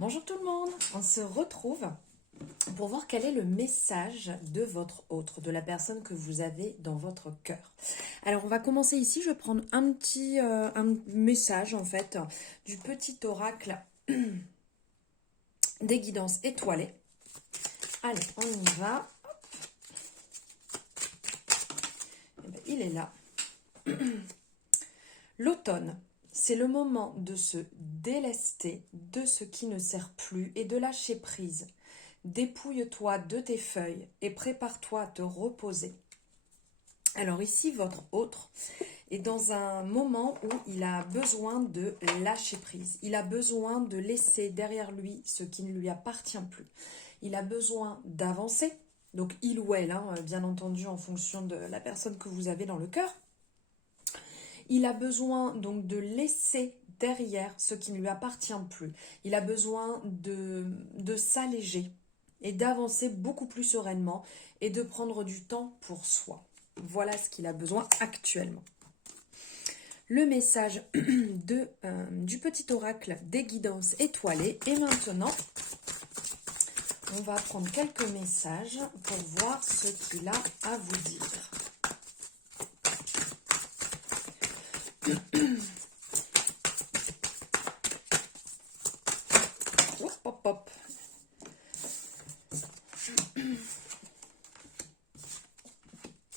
Bonjour tout le monde, on se retrouve pour voir quel est le message de votre autre, de la personne que vous avez dans votre cœur. Alors on va commencer ici, je vais prendre un message en fait du petit oracle des guidances étoilées. Allez, on y va. Eh ben, il est là. L'automne, c'est le moment de se délester de ce qui ne sert plus et de lâcher prise. Dépouille-toi de tes feuilles et prépare-toi à te reposer. Alors ici, votre autre est dans un moment où il a besoin de lâcher prise. Il a besoin de laisser derrière lui ce qui ne lui appartient plus. Il a besoin d'avancer. Donc il ou elle, bien entendu, en fonction de la personne que vous avez dans le cœur. Il a besoin donc de laisser derrière ce qui ne lui appartient plus. Il a besoin de s'alléger et d'avancer beaucoup plus sereinement et de prendre du temps pour soi. Voilà ce qu'il a besoin actuellement. Le message du petit oracle des guidances étoilées. Et maintenant, on va prendre quelques messages pour voir ce qu'il a à vous dire. Hop, hop, hop.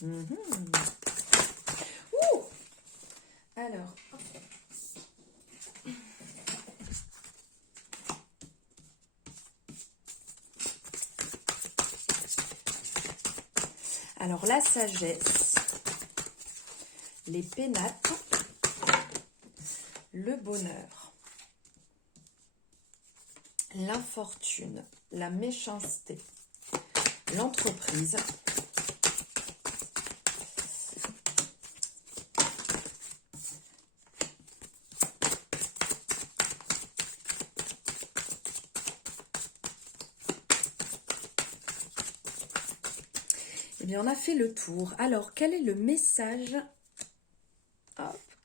Ouh. Alors, la sagesse, les pénates, le bonheur, l'infortune, la méchanceté, l'entreprise, eh bien, on a fait le tour. Alors, quel est le message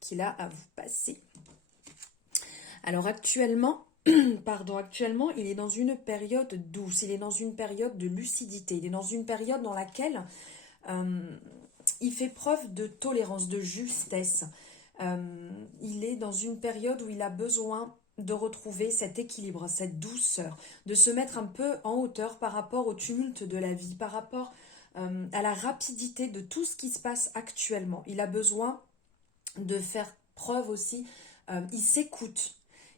qu'il a à vous passer? Alors, actuellement, actuellement, il est dans une période douce, il est dans une période de lucidité, il est dans une période dans laquelle il fait preuve de tolérance, de justesse. Il est dans une période où il a besoin de retrouver cet équilibre, cette douceur, de se mettre un peu en hauteur par rapport au tumulte de la vie, par rapport à la rapidité de tout ce qui se passe actuellement. Il a besoin de faire preuve aussi, il s'écoute,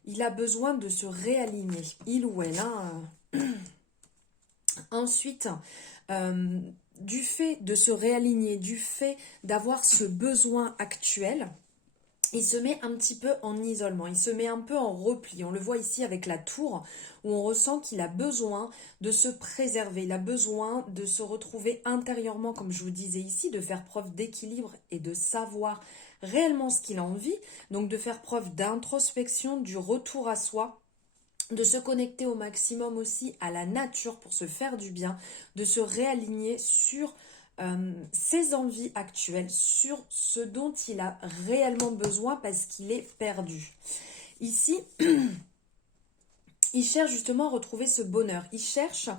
il a besoin de se réaligner, il ou elle. Ensuite, du fait de se réaligner, du fait d'avoir ce besoin actuel, il se met un petit peu en isolement, il se met un peu en repli. On le voit ici avec la tour, où on ressent qu'il a besoin de se préserver, il a besoin de se retrouver intérieurement, comme je vous disais ici, de faire preuve d'équilibre et de savoir réellement ce qu'il a envie, donc de faire preuve d'introspection, du retour à soi, de se connecter au maximum aussi à la nature pour se faire du bien, de se réaligner sur ses envies actuelles, sur ce dont il a réellement besoin parce qu'il est perdu. Ici, il cherche justement à retrouver ce bonheur. Il cherche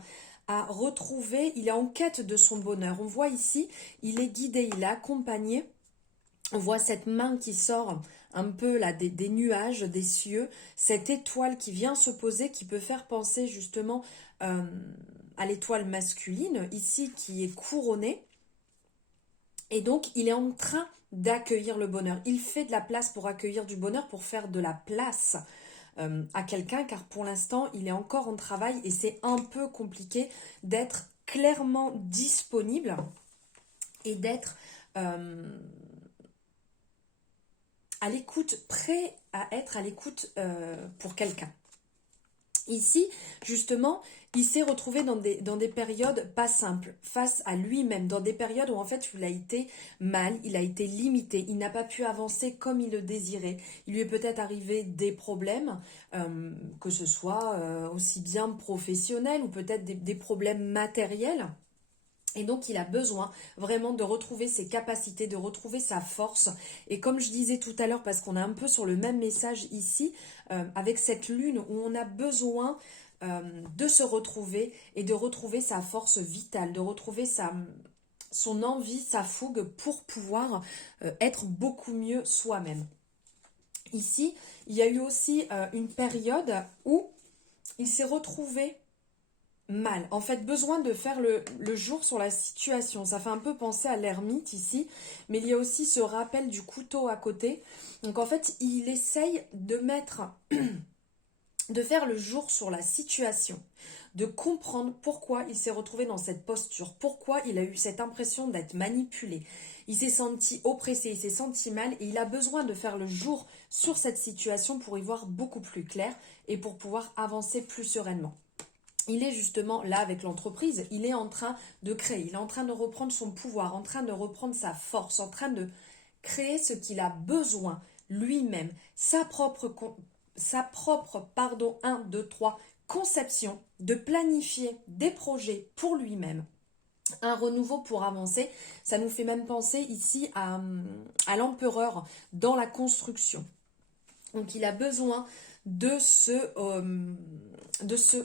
à retrouver, il est en quête de son bonheur. On voit ici, il est guidé, il est accompagné. On voit cette main qui sort un peu là des nuages, des cieux, cette étoile qui vient se poser, qui peut faire penser justement à l'étoile masculine, ici qui est couronnée. Et donc, il est en train d'accueillir le bonheur. Il fait de la place pour accueillir du bonheur, pour faire de la place à quelqu'un, car pour l'instant, il est encore en travail et c'est un peu compliqué d'être clairement disponible et d'être à l'écoute, prêt à être à l'écoute pour quelqu'un. Ici, justement, il s'est retrouvé dans des périodes pas simples, face à lui-même, dans des périodes où en fait il a été mal, il a été limité, il n'a pas pu avancer comme il le désirait. Il lui est peut-être arrivé des problèmes, que ce soit aussi bien professionnels ou peut-être des problèmes matériels. Et donc, il a besoin vraiment de retrouver ses capacités, de retrouver sa force. Et comme je disais tout à l'heure, parce qu'on est un peu sur le même message ici, avec cette lune où on a besoin de se retrouver et de retrouver sa force vitale, de retrouver son envie, sa fougue pour pouvoir être beaucoup mieux soi-même. Ici, il y a eu aussi une période où il s'est retrouvé mal. En fait, besoin de faire le jour sur la situation. Ça fait un peu penser à l'ermite ici, mais il y a aussi ce rappel du couteau à côté. Donc en fait, il essaye de de faire le jour sur la situation, de comprendre pourquoi il s'est retrouvé dans cette posture, pourquoi il a eu cette impression d'être manipulé. Il s'est senti oppressé, il s'est senti mal et il a besoin de faire le jour sur cette situation pour y voir beaucoup plus clair et pour pouvoir avancer plus sereinement. Il est justement là avec l'entreprise, il est en train de créer, il est en train de reprendre son pouvoir, en train de reprendre sa force, en train de créer ce qu'il a besoin lui-même, sa propre 1, 2, 3, conception, de planifier des projets pour lui-même. Un renouveau pour avancer, ça nous fait même penser ici à l'empereur dans la construction. Donc il a besoin de se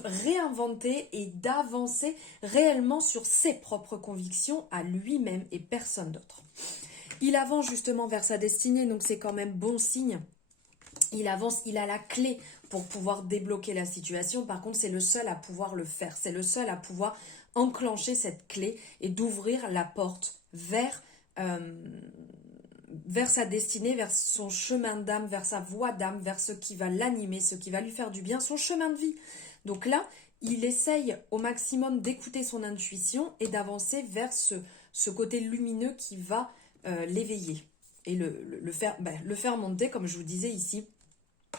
réinventer et d'avancer réellement sur ses propres convictions à lui-même et personne d'autre. Il avance justement vers sa destinée, donc c'est quand même bon signe. Il avance, il a la clé pour pouvoir débloquer la situation. Par contre, c'est le seul à pouvoir le faire. C'est le seul à pouvoir enclencher cette clé et d'ouvrir la porte vers sa destinée, vers son chemin d'âme, vers sa voie d'âme, vers ce qui va l'animer, ce qui va lui faire du bien, son chemin de vie. Donc là, il essaye au maximum d'écouter son intuition et d'avancer vers ce côté lumineux qui va l'éveiller et le faire monter, comme je vous disais ici,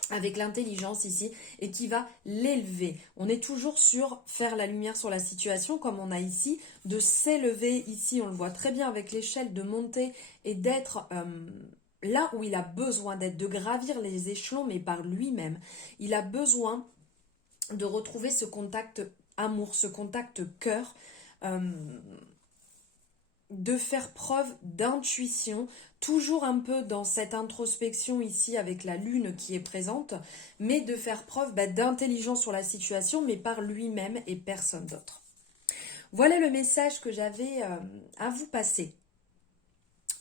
avec l'intelligence ici, et qui va l'élever. On est toujours sur faire la lumière sur la situation, comme on a ici, de s'élever ici, on le voit très bien avec l'échelle, de monter et d'être là où il a besoin d'être, de gravir les échelons, mais par lui-même. Il a besoin de retrouver ce contact amour, ce contact cœur, de faire preuve d'intuition, toujours un peu dans cette introspection ici avec la lune qui est présente, mais de faire preuve d'intelligence sur la situation, mais par lui-même et personne d'autre. Voilà le message que j'avais à vous passer.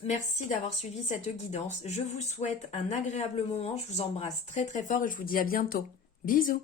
Merci d'avoir suivi cette guidance. Je vous souhaite un agréable moment. Je vous embrasse très très fort et je vous dis à bientôt. Bisous!